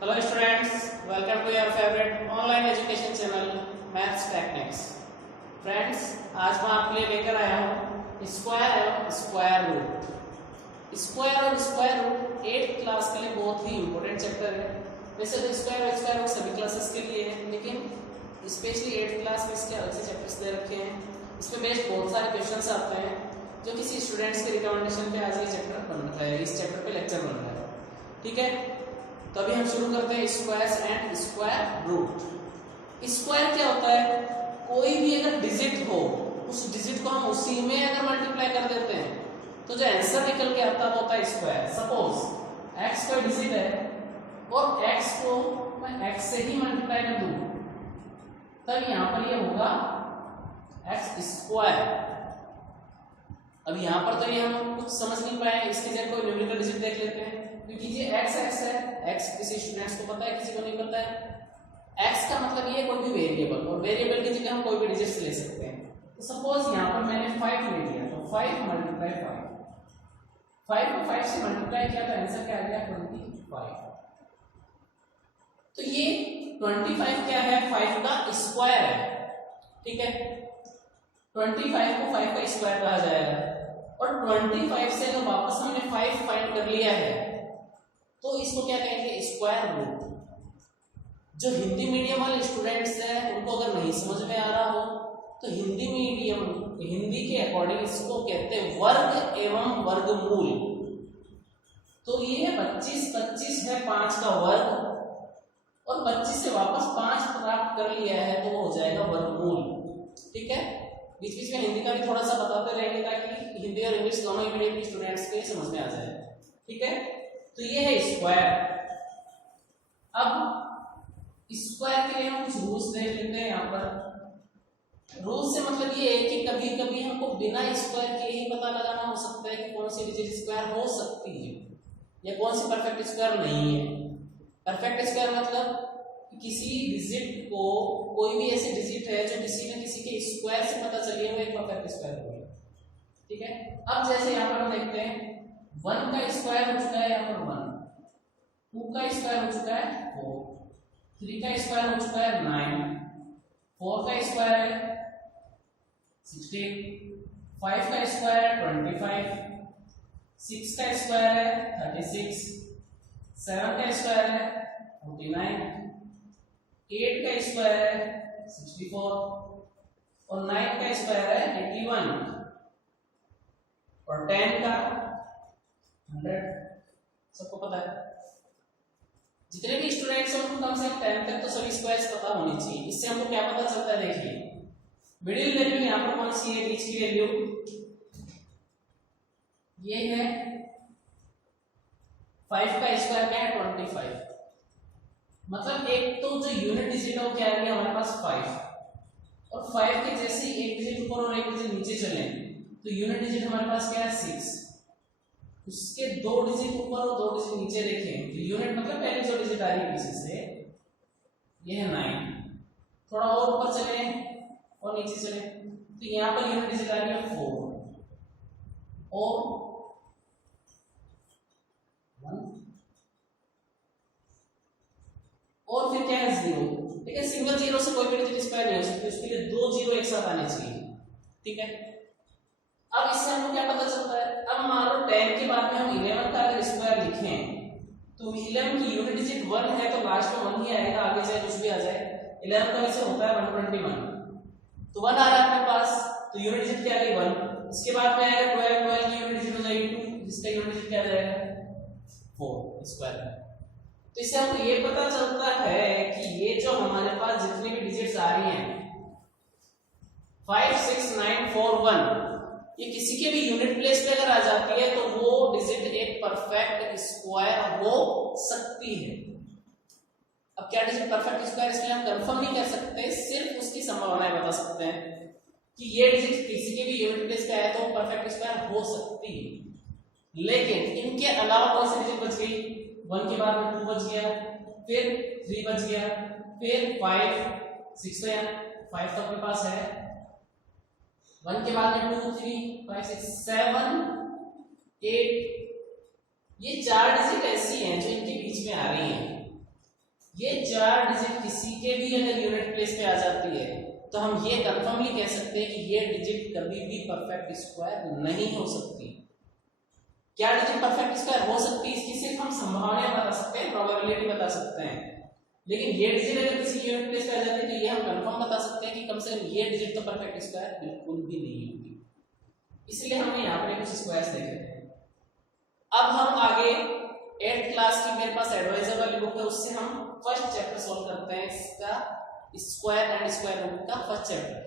Hello students, welcome to your favorite online education channel Maths Techniques. Friends, आज मैं आपके लिए लेकर आया हूँ स्क्वायर एवं स्क्वायर रूट। स्क्वायर और स्क्वायर रूट 8th क्लास के लिए बहुत ही इंपॉर्टेंट चैप्टर है। वैसे तो स्क्वायर और स्क्वायर रूट सभी क्लासेस के लिए है, लेकिन स्पेशली 8th क्लास में इसके अलग से चैप्टर्स दे रखे हैं। इसमें बेस्ड बहुत सारे क्वेश्चंस आते हैं जो किसी स्टूडेंट्स के रिकमेंडेशन पे आज ये चैप्टर बन रहा है, इस चैप्टर पे लेक्चर बन रहा है। ठीक है, तो अभी हम शुरू करते हैं squares and square root. Square क्या होता है? कोई भी अगर डिजिट हो, उस डिजिट को हम उसी में अगर मल्टीप्लाई कर देते हैं तो जो आंसर निकल के आता है वो होता है स्क्वायर। सपोज x कोई डिजिट है और x को मैं x से ही मल्टीप्लाई कर दूं, तब यहां पर ये होगा x स्क्वायर। अब यहां पर तो ये हम कुछ समझ नहीं पाए, इसकी जगह कोई न्यूमेरिकल डिजिट देख लेते हैं, क्योंकि ये x है। x किसी स्टूडेंट्स को पता है, किसी को नहीं पता है। x का मतलब ये कोई भी वेरिएबल, और वेरिएबल की जगह हम कोई भी डिजिट्स ले सकते हैं। तो सपोज यहां पर मैंने 5 ले लिया, तो 5 मल्टीप्लाई 5 को 5 से मल्टीप्लाई किया तो आंसर क्या आ गया? 25। तो ये 25 क्या है? 5 का स्क्वायर है। ठीक है, 25 को 5 का स्क्वायर कहा जाएगा। और 25 से अगर वापस हमने 5 फाइंड कर लिया है तो इसको क्या कहेंगे? Square root. जो हिंदी मीडियम वाले स्टूडेंट्स हैं उनको अगर नहीं समझ में आ रहा हो तो हिंदी के अकॉर्डिंग इसको कहते हैं वर्ग एवं वर्गमूल। तो ये 25 है 5 का वर्ग, और 25 से वापस 5 प्राप्त कर लिया है तो वो हो जाएगा वर्गमूल। ठीक है, बीच बीच में हिंदी का भी थोड़ा सा बताते रहेंगे ताकि हिंदी और इंग्लिश दोनों ही मीडियम के स्टूडेंट्स के समझ में आ जाए। ठीक है, तो ये है स्क्वायर। अब स्क्वायर के लिए हम कुछ रूल्स देख लेते हैं। यहाँ पर रूल्स से मतलब ये है कि कभी कभी हमको बिना स्क्वायर के ही पता लगाना हो सकता है कि कौन सी डिजिट स्क्वायर हो सकती है या कौन सी परफेक्ट स्क्वायर नहीं है। परफेक्ट स्क्वायर मतलब किसी डिजिट को, कोई भी ऐसी डिजिट है जो किसी न किसी के स्क्वायर से पता चली है, वो एक परफेक्ट स्क्वायर होगी। ठीक है, अब जैसे यहाँ पर हम देखते हैं 1 का स्क्वायर हो चुका है यहाँ पर 1, 2 का स्क्वायर हो चुका है 4, 3 का स्क्वायर हो चुका है 9, 4 का स्क्वायर है 16, 5 का स्क्वायर है 25, 6 का स्क्वायर है 36, 7 का स्क्वायर है 49, 8 का स्क्वायर है 64 और 9 का स्क्वायर है 81 और 10 का 100। सबको पता है, जितने भी स्टूडेंट्स हैं उनको कम से कम 10 तक तो सभी स्क्वायर्स पता होनी चाहिए। इससे हमको क्या पता चलता है? देखिए मिडिल वैल्यू यहाँ पर कौन सी है? बीच की वैल्यू ये है 5 का स्क्वायर क्या है? 25। मतलब एक तो जो यूनिट डिजिट है वो क्या आ गया हमारे पास? 5, और 5 के जैसे ही एक डिजिट ऊपर और एक डिजिट नीचे चले तो यूनिट डिजिट हमारे पास क्या है? 6। उसके 2 डिजिट ऊपर और 2 डिजिट नीचे देखें तो यूनिट मतलब पहले जो डिजिट आ रही है पीछे से ये है 9। थोड़ा और ऊपर चले और नीचे चले तो यहाँ पर यूनिट डिजिट आ रही है 4 और 1 और फिर क्या है 0। ठीक है, सिंगल जीरो से कोई भी डिजिट स्क्वायर नहीं हो सकती, उसके लिए 2 जीरो एक साथ आने चाहिए। ठीक है, अब इससे हमको क्या पता चलता है? अब मान लो 10 के बाद में हम 11 का अगर स्क्वायर लिखें तो 11 की यूनिट डिजिट 1 है तो लास्ट में 1 ही आएगा, आगे चाहे कुछ भी आ जाए। 11 का वैसे होता है 121, तो 1 आ रहा है अपने पास, तो यूनिट डिजिट क्या आ गई? 1। इसके बाद में आएगा 12, 12 की यूनिट डिजिट हो जाएगी 2, जिसका यूनिट डिजिट क्या आ जाएगा? 4 स्क्वायर। तो इससे हमको ये पता चलता है कि ये जो हमारे पास जितनी भी डिजिट्स आ रही हैं 5, 6, 9, 4, 1, ये किसी के भी यूनिट प्लेस पे अगर आ जाती है तो वो डिजिट एक परफेक्ट स्क्वायर हो सकती है। अब क्या डिजिट परफेक्ट स्क्वायर, इसके लिए हम कंफर्म नहीं कर सकते, सिर्फ उसकी संभावनाएं बता सकते हैं कि ये डिजिट किसी के भी यूनिट प्लेस पे आए तो परफेक्ट स्क्वायर हो सकती है। लेकिन इनके अलावा कौन सी डिजिट बच गई? 1 के बाद में 2 बच गया, फिर 3 बच गया, फिर 5, 6 तो यहाँ 5 तो अपने पास है, 1 के बाद में 2, 3, 5, 6, 7, 8, ये 4 डिजिट ऐसी हैं जो इनके बीच में आ रही हैं। ये 4 डिजिट किसी के भी अगर यूनिट प्लेस पे आ जाती है तो हम ये कंफर्मली कह सकते हैं कि ये डिजिट कभी भी परफेक्ट स्क्वायर नहीं हो सकती। क्या डिजिट परफेक्ट स्क्वायर हो सकती है इसकी सिर्फ हम संभावना बता सकते हैं, प्रोबेबिलिटी बता सकते हैं, लेकिन ये डिजिट अगर किसी यूनिट प्लेस पे आ जाती है तो ये हम कंफर्म बता सकते हैं कि कम से कम ये डिजिट तो परफेक्ट स्क्वायर बिल्कुल भी नहीं होगी। इसलिए हमने यहाँ पे कुछ स्क्वायर्स देखे थे। अब हम आगे 8th क्लास की मेरे पास एडवाइजर वाली बुक है, उससे हम फर्स्ट चैप्टर सॉल्व करते हैं इसका, स्क्वायर एंड स्क्वायर रूट का फर्स्ट चैप्टर,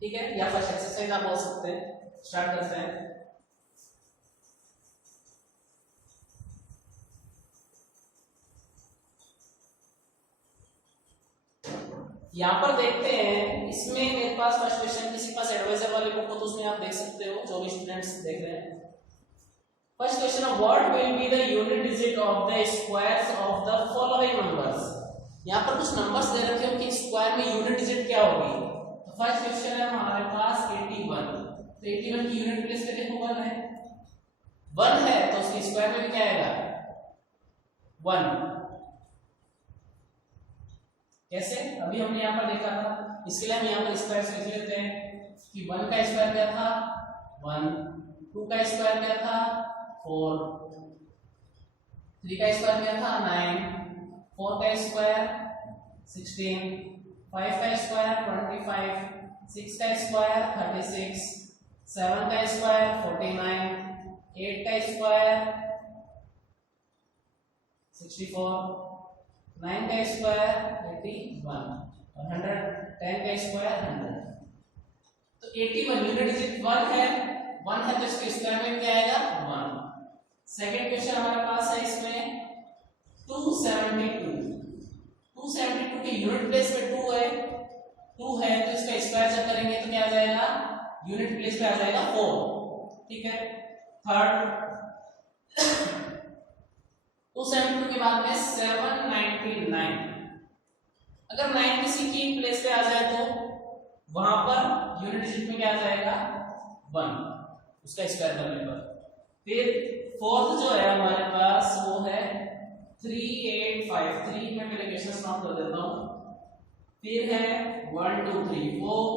ठीक है, या फर्स्ट एक्सरसाइज आप बोल सकते हैं। स्टार्ट करते हैं। यहाँ पर देखते हैं, इसमें मेरे पास फर्स्ट क्वेश्चन, किसी पास एडवाइजर वाली बुक हो तो उसमें आप देख सकते हो, जो भी स्टूडेंट्स देख रहे हैं। फर्स्ट क्वेश्चन है what will be the unit digit of the squares of the following numbers. यहाँ पर कुछ नंबर्स दे रखे हो कि स्क्वायर में यूनिट डिजिट क्या होगी। तो फर्स्ट क्वेश्चन है हमारे पास 81, तो 81 की यूनिट प्लेस पे देखो 1 है, 1 है तो उसके स्क्वायर में भी क्या आएगा 1। कैसे, अभी हमने यहाँ पर देखा था, इसके लिए हम यहाँ पर स्क्वायर लिख लेते हैं कि 1 का स्क्वायर क्या था 1, 2 का स्क्वायर क्या था 4, 3 का स्क्वायर क्या था 9, 4 का स्क्वायर 16, 5 का स्क्वायर 25, 6 का स्क्वायर 36, 7 का स्क्वायर 49, 8 का स्क्वायर 64, 9 का स्क्वायर 81 और 10 का स्क्वायर 100। तो 81 यूनिट डिजिट 1 है, 1 है तो इसके स्क्वायर में क्या आएगा 1। सेकंड क्वेश्चन हमारे पास है इसमें 272, 272 के यूनिट प्लेस पे 2 है, 2 है तो इसका स्क्वायर जब करेंगे तो क्या आ जाएगा यूनिट प्लेस पे आ जाएगा 4, ठीक है। थर्ड 272 के बाद में 799, अगर 9 किसी की प्लेस पे आ जाए तो वहां पर यूनिट डिजिट में क्या आ जाएगा 1, उसका स्क्वायर करने पर। फिर फोर्थ जो है हमारे पास वो है 3853, मैं पहले क्वेश्चन नोट कर देता हूं। फिर है 1 2 3 4,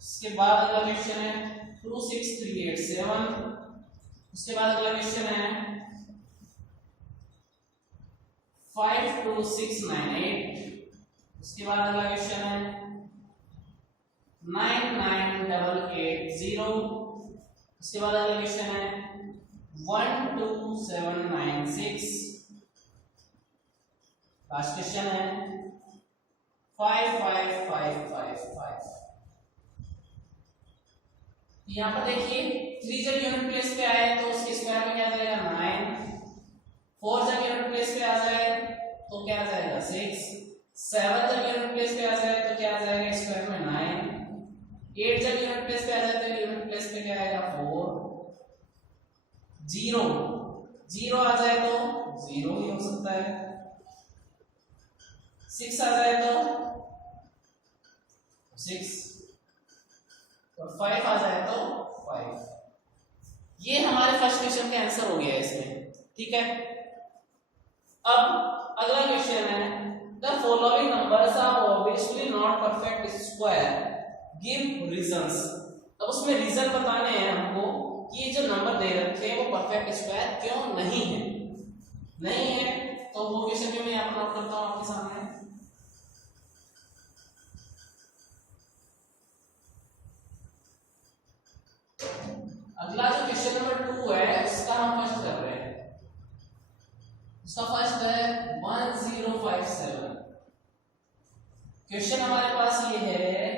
उसके बाद अगला क्वेश्चन है 26387, उसके बाद अगला क्वेश्चन है 52698, उसके बाद अगला क्वेश्चन है 99880, उसके बाद अगला क्वेश्चन है 12796, लास्ट क्वेश्चन है 55555। यहाँ पर देखिए 3 जब यूनिट प्लेस पे आए तो उसके स्क्वायर में क्या आ जाएगा 9, 4 जब यूनिट प्लेस पे आ जाए तो क्या आ जाएगा 6, 7 जब यूनिट प्लेस पे आ जाए तो क्या आ जाएगा स्क्वायर में 9, 8 जब यूनिट प्लेस पे आ जाए तो यूनिट प्लेस पे क्या आएगा 4, 0 0 आ जाए तो 0 ही हो सकता है, 6 आ जाए तो 6 और 5 आ जाए तो 5। ये हमारे फर्स्ट क्वेश्चन का आंसर हो गया इसमें, ठीक है। अब अगला क्वेश्चन है the following numbers are obviously not perfect square, give reasons. अब उसमें रीजन बताने हैं हमको कि ये जो नंबर दे रखे हैं वो परफेक्ट स्क्वायर क्यों नहीं है, नहीं है तो वो क्वेश्चन भी मैं यहाँ पर नोट करता हूँ आपके सामने। अगला जो क्वेश्चन नंबर 2 है उसका हम फर्स्ट कर रहे हैं, उसका फर्स्ट है 1057। क्वेश्चन हमारे पास ये है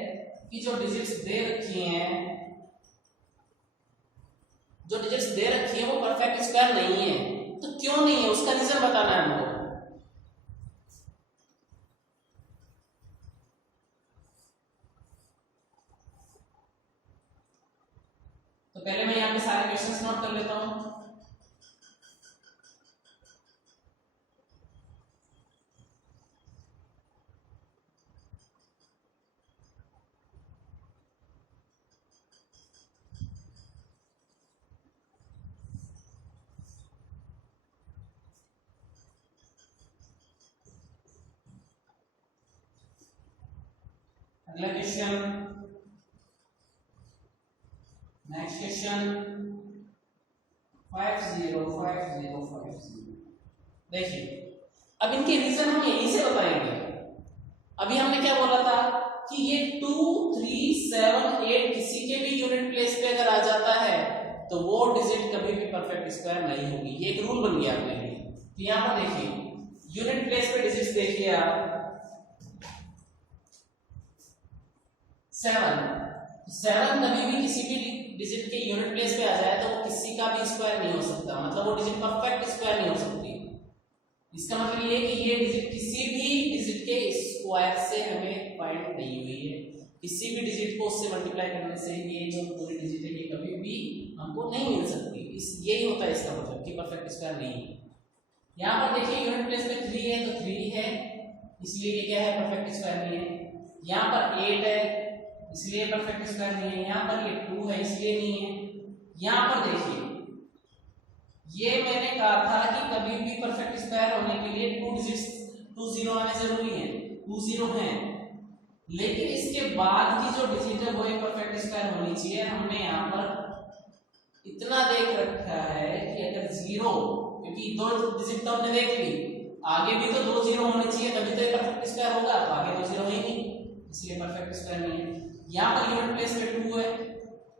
कि जो डिजिट्स दे रखी हैं, जो डिजिट्स दे रखी है वो परफेक्ट स्क्वायर नहीं है, तो क्यों नहीं है उसका रीजन बताना है हमको। तो पहले मैं यहाँ पे सारे क्वेश्चंस नोट कर लेता हूं। अगला क्वेश्चन, नेक्स्ट क्वेश्चन 505050। देखिए अब इनके रीजन हम यहीं से बताएंगे। अभी हमने क्या बोला था कि ये 2 3 7 8 किसी के भी यूनिट प्लेस पे अगर आ जाता है तो वो डिजिट कभी भी परफेक्ट स्क्वायर नहीं होगी। ये एक रूल बन गया अपने लिए। तो यहां पर देखिए यूनिट प्लेस पे डिजिट्स देखिए आप 7 कभी भी किसी भी डिजिट के यूनिट प्लेस पे आ जाए तो वो किसी का भी स्क्वायर नहीं हो सकता, मतलब वो डिजिट परफेक्ट स्क्वायर नहीं हो सकती। इसका मतलब ये कि ये डिजिट किसी भी डिजिट के स्क्वायर से हमें फाइंड नहीं हुई है। किसी भी डिजिट को उससे मल्टीप्लाई करने से ये जो पूरी डिजिट है ये कभी भी हमको नहीं मिल सकती। इस यही होता है इसका मतलब कि परफेक्ट स्क्वायर नहीं है। यहाँ पर देखिए यूनिट प्लेस पे 3 है तो 3 है, इसलिए ये क्या है परफेक्ट स्क्वायर नहीं है। यहाँ पर 8 है इसलिए परफेक्ट स्क्वायर नहीं है। यहाँ पर ये 2 है इसलिए नहीं है। यहाँ पर देखिए ये मैंने कहा था कि कभी भी परफेक्ट स्क्वायर होने के लिए 2 डिजिट्स 2 जीरो आने जरूरी है, 2 जीरो हैं, लेकिन इसके बाद की जो डिजिट है वो एक परफेक्ट स्क्वायर होनी चाहिए। हमने यहाँ पर इतना देख रखा है कि अगर जीरो, क्योंकि 2 डिजिट तो हमने देख ली, आगे भी तो 2 जीरो होने चाहिए तभी तो परफेक्ट स्क्वायर होगा, तो आगे 2 जीरो है ही नहीं इसलिए परफेक्ट स्क्वायर नहीं है। यहाँ पर यूनिट प्लेस पे 2 है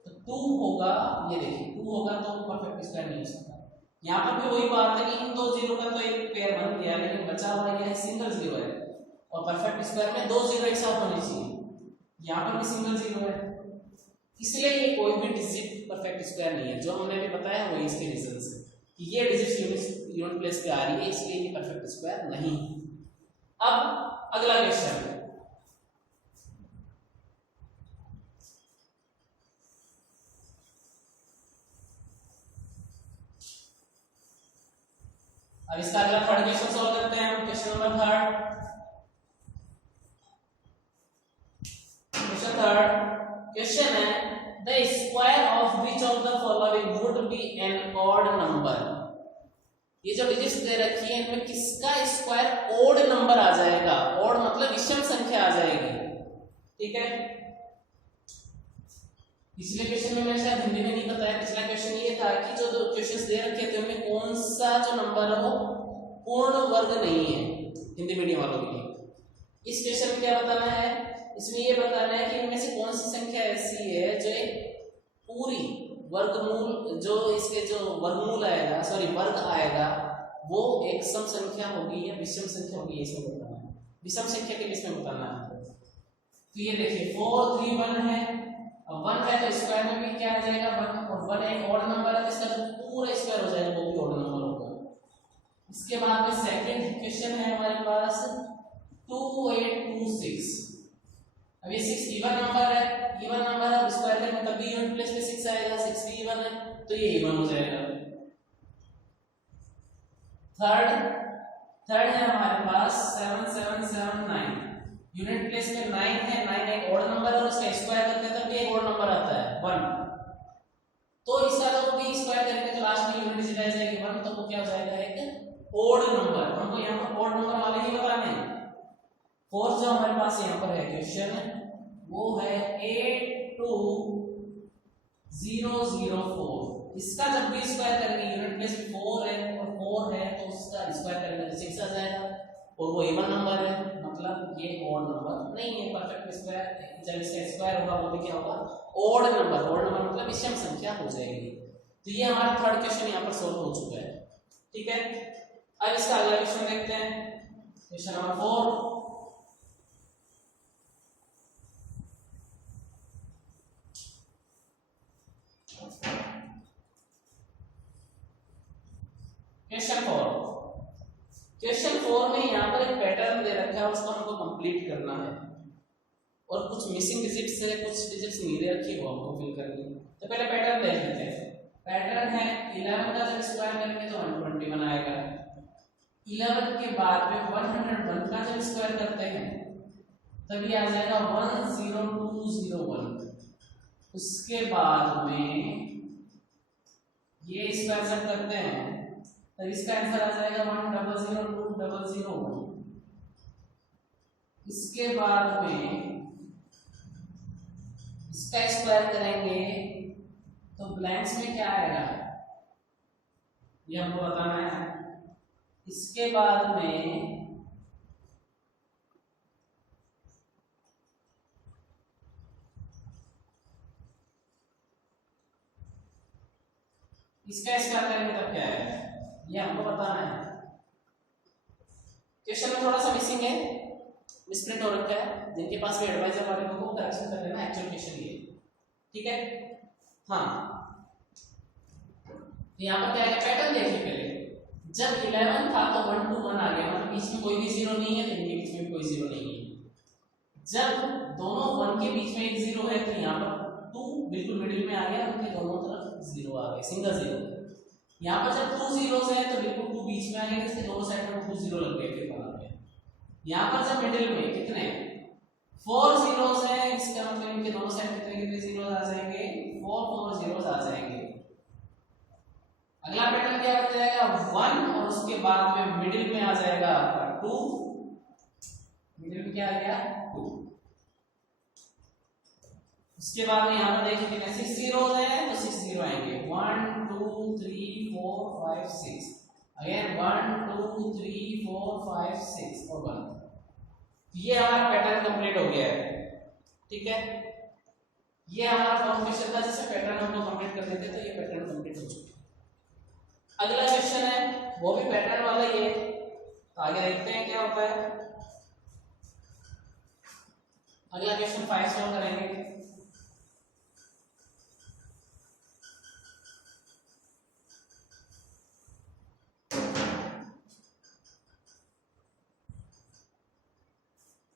तो 2 होगा, ये देखिए 2 होगा तो परफेक्ट स्क्वायर नहीं हो सकता। यहाँ पर भी वही बात है कि इन 2 जीरो का तो एक पेयर बन गया, लेकिन बचा हुआ यह है सिंगल जीरो है और परफेक्ट स्क्वायर में 2 जीरो एक साथ होने चाहिए। यहाँ पर भी सिंगल जीरो है इसलिए ये कोई भी डिजिट परफेक्ट स्क्वायर नहीं है। जो हमने भी बताया वही इसके रीजन से कि ये डिजिट यूनिट प्लेस पे आ रही है इसलिए ये परफेक्ट स्क्वायर नहीं। अब अगला क्वेश्चन, अब इसका अगला थर्ड क्वेश्चन सॉल्व करते हैं हम। क्वेश्चन नंबर थर्ड, क्वेश्चन है the square of which of the following would be an odd number. ये जो डिजिट्स दे रखी है इनमें किसका स्क्वायर ओड नंबर आ जाएगा। ओड मतलब विषम संख्या आ जाएगी, ठीक है। पिछले क्वेश्चन में मैंने शायद हिंदी में नहीं बताया। पिछला क्वेश्चन ये था कि जो 2 क्वेश्चंस दे रखे थे उनमें कौन सा जो नंबर है वो पूर्ण वर्ग नहीं है हिंदी मीडियम वालों के लिए। इस क्वेश्चन में क्या बताना है, इसमें ये बताना है कि इनमें से कौन सी संख्या ऐसी है जो एक पूरी वर्गमूल, जो इसके जो वर्गमूल आएगा, सॉरी वर्ग आएगा, वो एक सम संख्या होगी या विषम संख्या होगी, इसमें बताना है। विषम संख्या के बीच में बताना है। तो ये देखिए 4 3 1 है, अब 1 है तो स्क्वायर में भी क्या आ जाएगा 1, और 1 एक ऑड नंबर है तो इसका जो पूरा स्क्वायर हो जाएगा वो भी ऑड नंबर होगा। इसके बाद में सेकंड क्वेश्चन है हमारे पास 2826। अब ये 6 इवन नंबर है, इवन नंबर है स्क्वायर करेंगे तब भी यूनिट प्लेस पे 6 आएगा, 6 भी इवन है तो ये इवन हो जाएगा। थर्ड है हमारे पास 7779, यूनिट प्लेस में 9 है, 9 एक ऑड नंबर है और उसका स्क्वायर करते हैं तब भी एक ऑड नंबर आता है 1, तो इसका तो भी स्क्वायर करेंगे तो लास्ट में यूनिट डिजिट आ जाएगी 1, तो वो क्या हो जाएगा एक ऑड नंबर। हमको यहाँ पर ऑड नंबर वाले ही बताने हैं। फोर्थ जो हमारे पास यहाँ पर है क्वेश्चन वो है 82004। इसका जब भी स्क्वायर करेंगे यूनिट प्लेस में 4 है और 4 है तो उसका स्क्वायर करेंगे तो 6 आ जाएगा और वो इवन नंबर है, मतलब ये ऑड नंबर नहीं है। परफेक्ट स्क्वायर जब इसका स्क्वायर होगा वो भी क्या होगा ऑड नंबर। ऑड नंबर मतलब विषम संख्या हो जाएगी। तो ये हमारा थर्ड क्वेश्चन यहाँ पर सोल्व हो चुका है, ठीक है। अब इसका अगला क्वेश्चन देखते हैं, क्वेश्चन नंबर 4। क्वेश्चन 4 में यहाँ पर एक पैटर्न दे रखा है, उसको हमको कंप्लीट करना है और कुछ मिसिंग डिजिट्स है, कुछ डिजिट्स नहीं दे रखी वो हमको फिल करनी है। तो पहले पैटर्न देख लेते हैं। पैटर्न है 11 का जब स्क्वायर करेंगे तो 121 आएगा। 11 के बाद में 101 का जब स्क्वायर करते हैं तभी आ जाएगा 10201। उसके बाद में ये स्क्वायर जब करते हैं तब इसका आंसर आ जाएगा 1002001। इसके बाद में इसका स्क्वायर करेंगे तो ब्लैंक्स में क्या आएगा ये हमको बताना है। इसके बाद में इसका स्क्वायर करेंगे तब क्या आएगा ये हमको बताना है। क्वेश्चन में थोड़ा सा मिसिंग है, मिसप्रिंट हो रखा है। जिनके पास भी एडवाइजर वाले को करेक्शन कर लेना, एक्चुअल क्वेश्चन ये ठीक है। हाँ यहाँ पर क्या है पैटर्न देखिए पहले। जब 11 था तो 1 to 1 आ गया, मतलब बीच में कोई भी जीरो नहीं है, तो इनके बीच में कोई जीरो नहीं है। जब दोनों 1 के बीच में एक जीरो है तो यहाँ पर 2 बिल्कुल मिडिल में आ गया, उनके दोनों तरफ जीरो आ गया, सिंगल जीरो। यहाँ पर जब 2 जीरोस है तो बिल्कुल 2 बीच में आ गया, इसके दोनों साइड में 2 जीरो लग गए, फिर बना गया। यहाँ पर जब मिडिल में कितने 4 जीरोस है, इसका मतलब इनके दोनों साइड कितने कितने जीरोस आ जाएंगे, 4 जीरोस आ जाएंगे। अगला पैटर्न क्या बन जाएगा 1 और उसके बाद में मिडिल में आ जाएगा आपका 2, मिडिल में क्या आ गया 2। उसके बाद में यहाँ पर देखिए कितने 6 जीरोस है तो 6 जीरो आएंगे, 1 2 3 4 5 6, अगेन 1 2 3 4 5 6 और 1। ये हमारा पैटर्न कंप्लीट हो गया है, ठीक है। ये हमारा फॉर्म क्वेश्चन था जिससे पैटर्न हम लोग कंप्लीट कर देते, तो ये पैटर्न कंप्लीट हो चुका है। अगला क्वेश्चन है वो भी पैटर्न वाला ही है, तो आगे देखते हैं क्या होता है। अगला क्वेश्चन 5 सॉल्व करेंगे।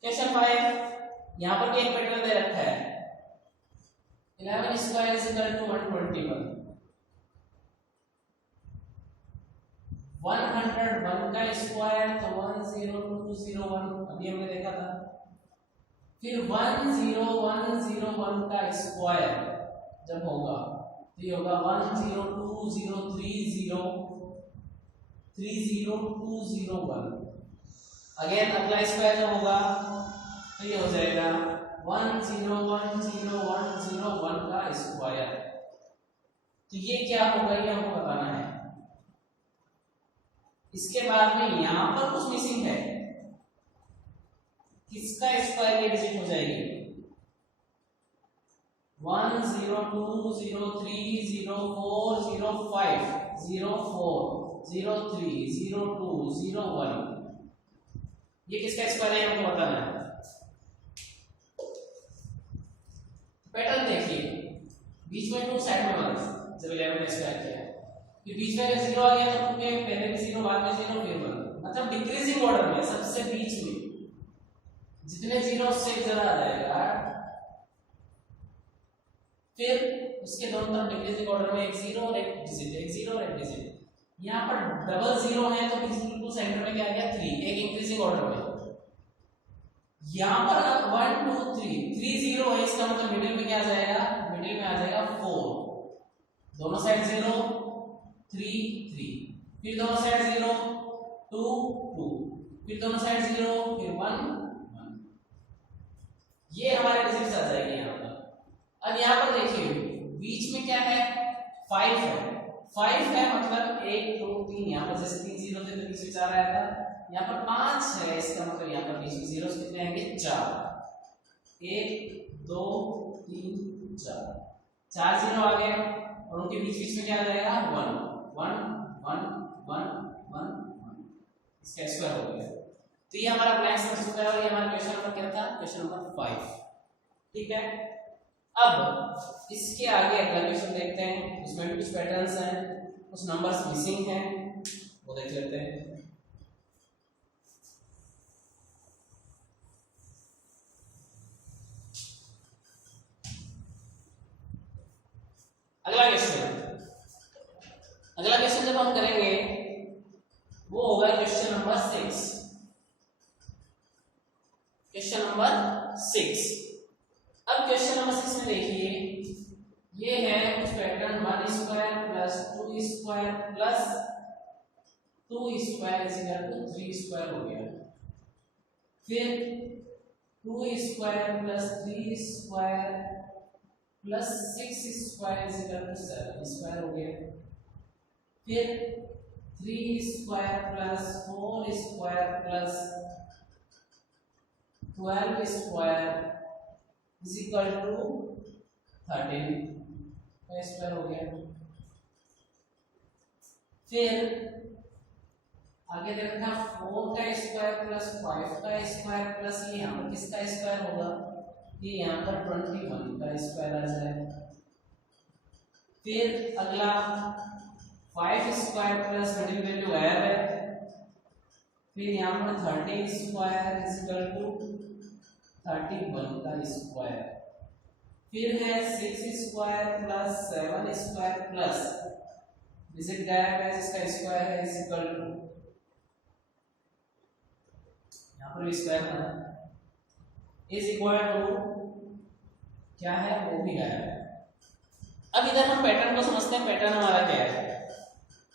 क्वेश्चन 5 यहाँ पर भी एक पैटर्न दे रखा है 11 स्क्वायर इज इक्वल टू 121। 101 का स्क्वायर तो 10201 अभी हमने देखा था। फिर 10101 का स्क्वायर जब होगा तो ये होगा 102030201। अगेन अगला स्क्वायर जब होगा तो ये हो जाएगा 1010101 का स्क्वायर। तो ये क्या होगा ये हमको बताना है। इसके बाद में यहां पर कुछ मिसिंग है, किसका स्क्वायर ये डिजिट हो जाएगी 102040504030201। ये किसका स्क्वायर है हमको बताना है। पैटर्न देखिए बीच में 2 साइड में 1 जब 11 का स्क्वायर किया, फिर बीच में 0 आ गया तो पहले भी 0 बाद में 0 फिर 1, मतलब डिक्रीजिंग ऑर्डर में सबसे बीच में जितने जीरो से ज्यादा आ जाएगा, फिर उसके दोनों तरफ डिक्रीजिंग ऑर्डर में एक 0 और एक डिजिट, एक 0 और एक डिजिट। यहाँ पर डबल 0 है तो बिल्कुल सेंटर में क्या आ गया 3, एक इंक्रीजिंग ऑर्डर में। यहाँ पर 1 2 3 3 0 है, इसका मतलब मिडिल में क्या आ जाएगा, मिडिल में आ जाएगा 4, दोनों साइड 0 3 3, फिर दोनों साइड 0 2 2, फिर दोनों साइड 0 फिर 1 1। ये हमारे डिजिट्स आ जाएंगे यहाँ पर। अब यहाँ पर देखिए बीच में क्या है 5 है, 5 है मतलब 1 2 3, यहाँ पर जैसे 3 जीरो थे तो बीच में 4 आया था, यहाँ पर 5 है, इसका मतलब यहाँ पर बीच में जीरो कितने आएंगे 4, 1 2 3 4, 4 जीरो आ गए और उनके बीच बीच में क्या आ जाएगा 1 1 1 1 1 1, इसका स्क्वायर हो गया। तो ये हमारा ब्लैंक सब्स्टिट्यूट है और ये हमारा क्वेश्चन नंबर क्या था, क्वेश्चन नंबर 5, ठीक है। अब इसके आगे अगला क्वेश्चन देखते हैं, इसमें भी कुछ पैटर्न्स हैं, कुछ नंबर्स मिसिंग हैं, वो देख लेते हैं। अगला क्वेश्चन जब हम करेंगे वो होगा क्वेश्चन नंबर 6। Question number 6। अब क्वेश्चन नंबर 6 में देखिए ये है कुछ pattern 1 square plus 2 square plus 2 square is equal to 3 square हो गया। फिर 2 square plus 3 square plus 6 square is equal to 7 square हो गया। फिर 3 square plus 4 square plus 12 square is equal to 13 का स्क्वायर हो गया। फिर आगे देखना 4 का स्क्वायर प्लस 5 का स्क्वायर प्लस ये यहाँ पर किसका स्क्वायर होगा, ये यहाँ पर 21 का स्क्वायर आ जाएगा। फिर अगला 5 स्क्वायर प्लस मिडिल वैल्यू गायब है। फिर यहाँ पर 30 स्क्वायर इज इक्वल टू 31 का स्क्वायर। फिर है 6 square plus 7 square plus digit गायब है जिसका स्क्वायर है इज इक्वल टू, यहाँ पर भी स्क्वायर था, इज इक्वल टू क्या है वो भी गायब है। अब इधर हम पैटर्न को समझते हैं, पैटर्न हमारा क्या है।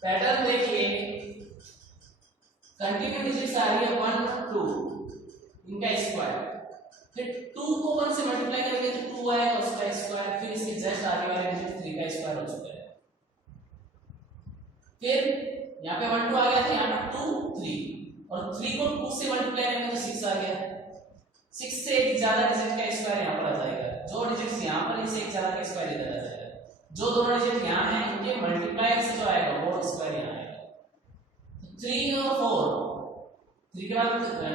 पैटर्न देखिए कंटिन्यू डिजिट्स आ रही है 1 2 इनका स्क्वायर, फिर 2 को 1 से मल्टीप्लाई करेंगे तो 2 आएगा उसका स्क्वायर, फिर इसके जस्ट आगे वाले डिजिट 3 का स्क्वायर हो चुका है। फिर यहाँ पे 1 2 आ गया था, यहाँ पे 2 3 और 3 को 2 से मल्टीप्लाई करेंगे तो 6 आ गया। 6 से एक ज्यादा डिजिट का स्क्वायर यहाँ पर आ जाएगा, जो डिजिट्स यहाँ पर इनसे एक ज्यादा का स्क्वायर इधर आ जाएगा। जो दोनों डिजिट यहाँ हैं इनके मल्टीप्लाई से जो आएगा वो स्क्वायर यहाँ आएगा। तो 3 और 4, 3 के बाद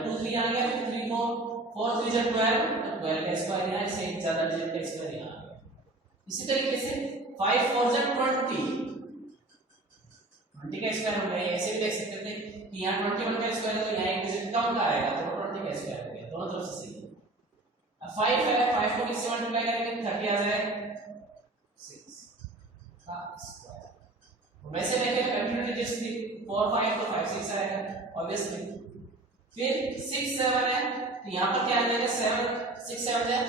2 3 आ गया, फिर 3 4 4 3 जब 12 तो 12 का स्क्वायर यहाँ, इससे एक ज्यादा डिजिट का स्क्वायर यहाँ आ गया। इसी तरीके से 5 4 जब 20 का स्क्वायर हो गया। ऐसे भी देख सकते थे कि यहाँ 21 का स्क्वायर है तो यहाँ एक डिजिट कम का आएगा तो 20 का स्क्वायर हो गया, दोनों तरफ से सही है। अब 5 है, 5 को किससे मल्टीप्लाई करेंगे 30 आ जाए 6 का स्क्वायर। वैसे देखें कंटिन्यू डिजिट्स थी 4 5 तो 5 6 आएगा ऑब्वियसली। फिर 6 7 है तो यहाँ पर क्या आ जाएगा 7 6 7 है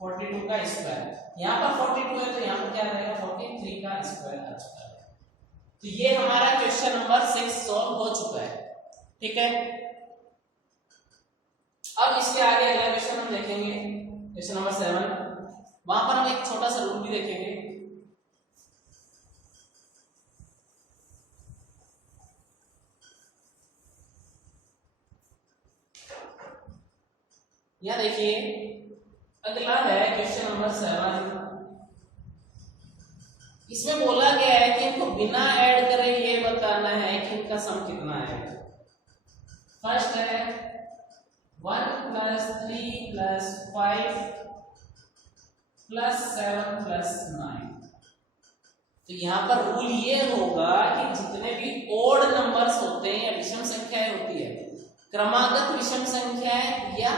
42 का स्क्वायर, यहाँ पर 42 है तो यहाँ पर क्या आ जाएगा 43 का स्क्वायर आ चुका है। तो ये हमारा क्वेश्चन नंबर 6 सॉल्व हो चुका है, ठीक है। अब इसके आगे अगला क्वेश्चन हम देखेंगे क्वेश्चन नंबर 7। वहां पर हम एक छोटा सा रूल भी देखेंगे। यह देखिए अगला है क्वेश्चन नंबर 7। इसमें बोला गया है कि इनको बिना ऐड करे ये बताना है कि इनका सम कितना है। फर्स्ट है 1 प्लस 3 प्लस 5 प्लस 7 प्लस 9। तो यहाँ पर रूल ये होगा कि जितने भी ओड नंबर्स होते हैं या विषम संख्याएं होती है, क्रमागत विषम संख्याएं या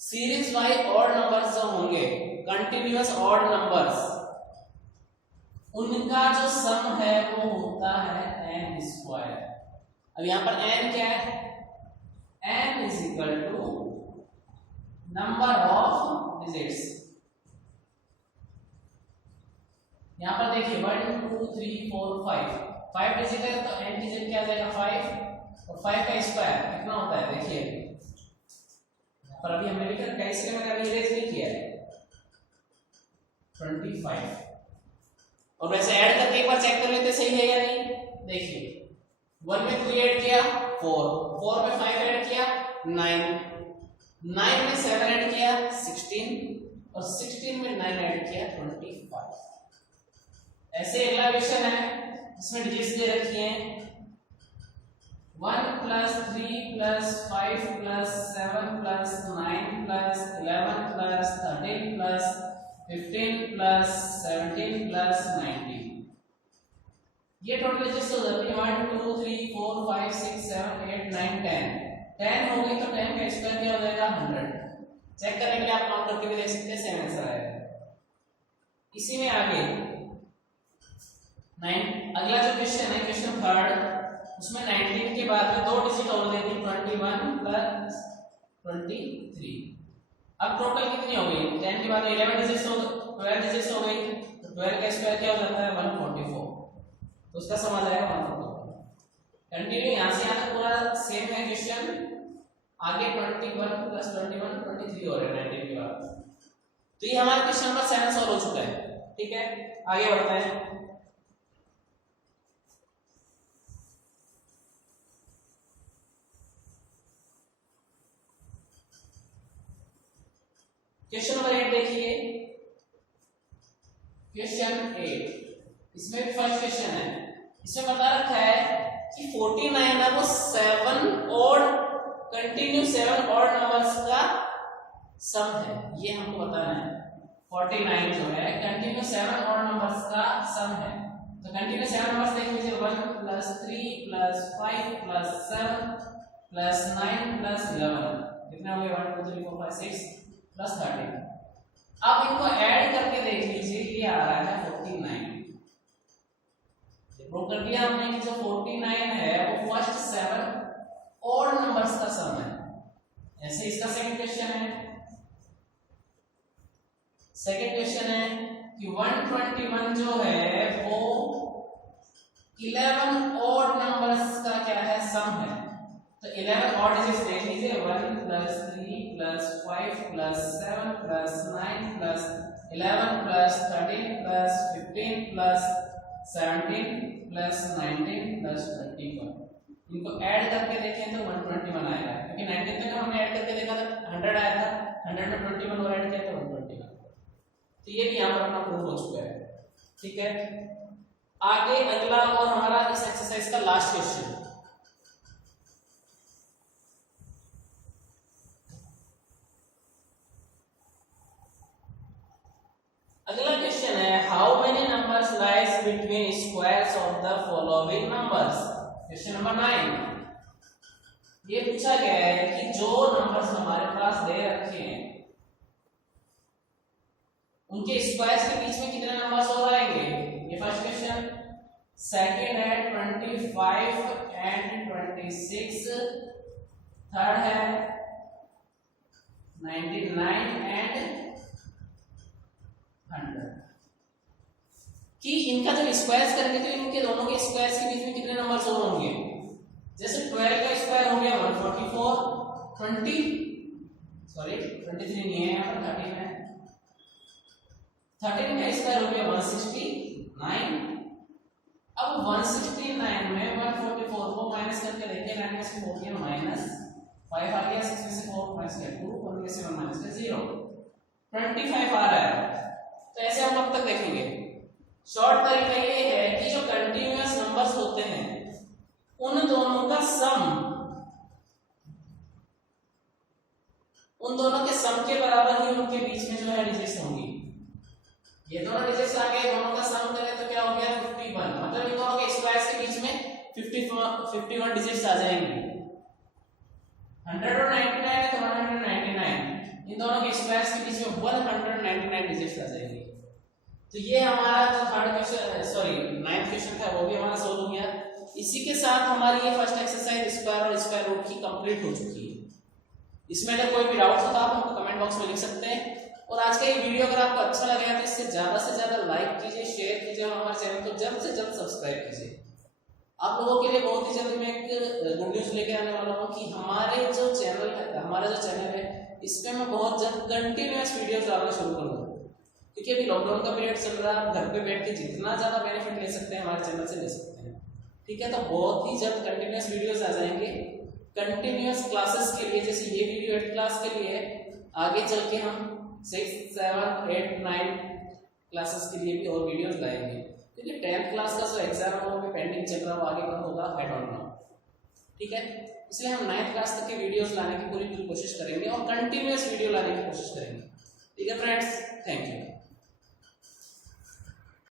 सीरीज वाइज ऑड नंबर्स जो होंगे, कंटिन्यूअस ऑड नंबर्स, उनका जो सम है वो होता है n स्क्वायर। अब यहां पर n क्या है, n is equal to number of digits. यहां पर देखिए 1 2 3 4 5 डिजिट है तो n डिजिट क्या आ जाएगा 5 और 5 का स्क्वायर कितना होता है देखिए यहां पर अभी हमने लिखा है, इसलिए मैंने अभी इरेज नहीं किया है 25। और वैसे ऐड करके एक बार चेक कर लेते सही है या नहीं। देखिए 1 में 3 ऐड किया 4 में 5 ऐड किया 9 में 7 ऐड किया 16 और 16 में 9 ऐड किया 25। ऐसे अगला क्वेश्चन है इसमें डिजिट्स दे रखी हैं 1 plus 3 plus 5 plus 7 plus 9 plus 11 plus 13 plus 15 plus 17 plus 19। ये टोटल डिजिट्स हो जाती है 1 2 3 4 5 6 7 8 9 10 हो गई तो 10 का स्क्वायर क्या हो जाएगा 100। चेक करने के लिए आप काउंट करके भी देख सकते हैं, सेम आंसर आएगा। इसी में आगे 9 अगला जो क्वेश्चन है क्वेश्चन 3 उसमें 19 के बाद में दो डिजिट और दे दी 21 प्लस 23। अब टोटल कितनी हो गई 10 के बाद 11 डिजिट्स हो 12 डिजिट्स हो गई तो 12 का स्क्वायर क्या हो जाता है 144। तो उसका सम आ जाएगा 144। कंटिन्यू यहां से यहां तक पूरा सेम है क्वेश्चन। आगे 21 प्लस 21 23 हो रहा है 19 के बाद। तो ये हमारा क्वेश्चन नंबर 7 सॉल्व हो चुका है। ठीक है, आगे बढ़ते हैं। क्वेश्चन नंबर 8 देखिए, क्वेश्चन 8, इसमें फर्स्ट क्वेश्चन है। इसमें बता रखा है कि 49 है वो 7 ऑड कंटिन्यू 7 ऑड नंबर्स का सम है, ये हमको बताना है। 49 जो है कंटिन्यू 7 ऑड नंबर्स का सम है। तो कंटिन्यू 7 नंबर्स देख लीजिए, 1 + 3 + 5 + 7 + 9 + 11 कितना हो गया? 1 2 3 4 5 6 + 13। अब इनको ऐड करके देख लीजिए, ये आ रहा है 49। प्रूव कर दिया हमने कि जो 49 है वो फर्स्ट 7 ऑड नंबर्स का सम है। ऐसे इसका सेकंड क्वेश्चन है। सेकंड क्वेश्चन है कि 121 जो है वो 11 ऑड नंबर्स का क्या है? सम है। तो 11 ऑड डिजिट्स देख लीजिए, 1 + 3 + 5 + 7 + 9 + 11 + 13 + 15 + 17 + 19 + 21। इनको ऐड करके देखें तो 121 आएगा, क्योंकि 19 तक हमने ऐड करके देखा था 100 आया था, 100 में 21 और ऐड किया तो 121। तो ये भी यहाँ पर अपना प्रूव हो चुका है। ठीक है, आगे अगला और हमारा इस एक्सरसाइज का लास्ट क्वेश्चन। अगला क्वेश्चन है, how many numbers lies between squares of the following numbers. Question number 9। ये पूछा गया है कि जो नंबर्स हमारे पास दे रखे हैं उनके स्क्वायर्स के बीच में कितने नंबर्स और आएंगे? ये फर्स्ट क्वेश्चन। सेकंड है 25 एंड 26। थर्ड है 99 एंड 100। कि इनका जब स्क्वायर्स करेंगे तो इनके दोनों के स्क्वायर्स के बीच में कितने नंबर्स और होंगे? जैसे 12 का स्क्वायर हो गया 144, 23 नहीं है यहाँ पर, 13 है। 13 का स्क्वायर हो गया 169। अब 169 में 144 को माइनस करके देखिए, 9 में से 4 गया -5 आ गया, 6 में से 4 माइनस किया 2, 1 में से 1 माइनस किया 0, 25 आ रहा है। तो ऐसे हम अब तक देखेंगे। शॉर्ट तरीका ये है कि जो कंटिन्यूअस नंबर्स होते हैं उन दोनों का सम, उन दोनों के सम के बराबर ही उनके बीच में जो है डिजिट्स होंगी। ये दोनों डिजिट्स आ गए, दोनों का सम करें तो क्या हो गया? 51। मतलब इन दोनों के स्क्वायर्स के बीच में 51 डिजिट्स आ जाएंगे। 100 और 99 है तो 199, इन दोनों के स्क्वायर्स के बीच में 199 डिजिट्स आ जाएंगे। तो ये हमारा जो third question, sorry 9th question था वो भी हमारा सोल्व हो गया। इसी के साथ हमारी ये फर्स्ट एक्सरसाइज स्क्वायर और स्क्वायर रूट की कंप्लीट हो चुकी है। इसमें अगर कोई भी डाउट हो तो आप हमको कमेंट बॉक्स में लिख सकते हैं। और आज का ये वीडियो अगर आपको अच्छा लगा है तो इससे ज्यादा से ज्यादा लाइक कीजिए, शेयर कीजिए और हमारे चैनल को जल्द से जल्द सब्सक्राइब कीजिए। आप लोगों के लिए बहुत ही जल्द मैं एक गुड न्यूज लेके आने वाला हूँ कि हमारा जो चैनल है इसमें मैं बहुत जल्द कंटिन्यूअस वीडियोस डालना शुरू करूंगा, क्योंकि अभी लॉकडाउन का पीरियड चल रहा है। घर पे बैठ के जितना ज्यादा बेनिफिट ले सकते हैं हमारे चैनल से ले सकते हैं। ठीक है, तो बहुत ही जल्द कंटिन्यूअस वीडियोस आ जाएंगे कंटिन्यूअस क्लासेस के लिए। जैसे ये वीडियो 8th क्लास के लिए है, आगे चल के हम 6, 7, 8, 9 क्लासेस के लिए भी और वीडियोस लाएंगे, क्योंकि 10th क्लास का जो एग्जाम है वो भी पेंडिंग चल रहा है, वो आगे कब होगा आई डोंट नो। ठीक है, इसलिए हम 9th क्लास तक के वीडियोस लाने की पूरी कोशिश करेंगे और कंटिन्यूअस वीडियो लाने की कोशिश करेंगे। ठीक है फ्रेंड्स, थैंक यू।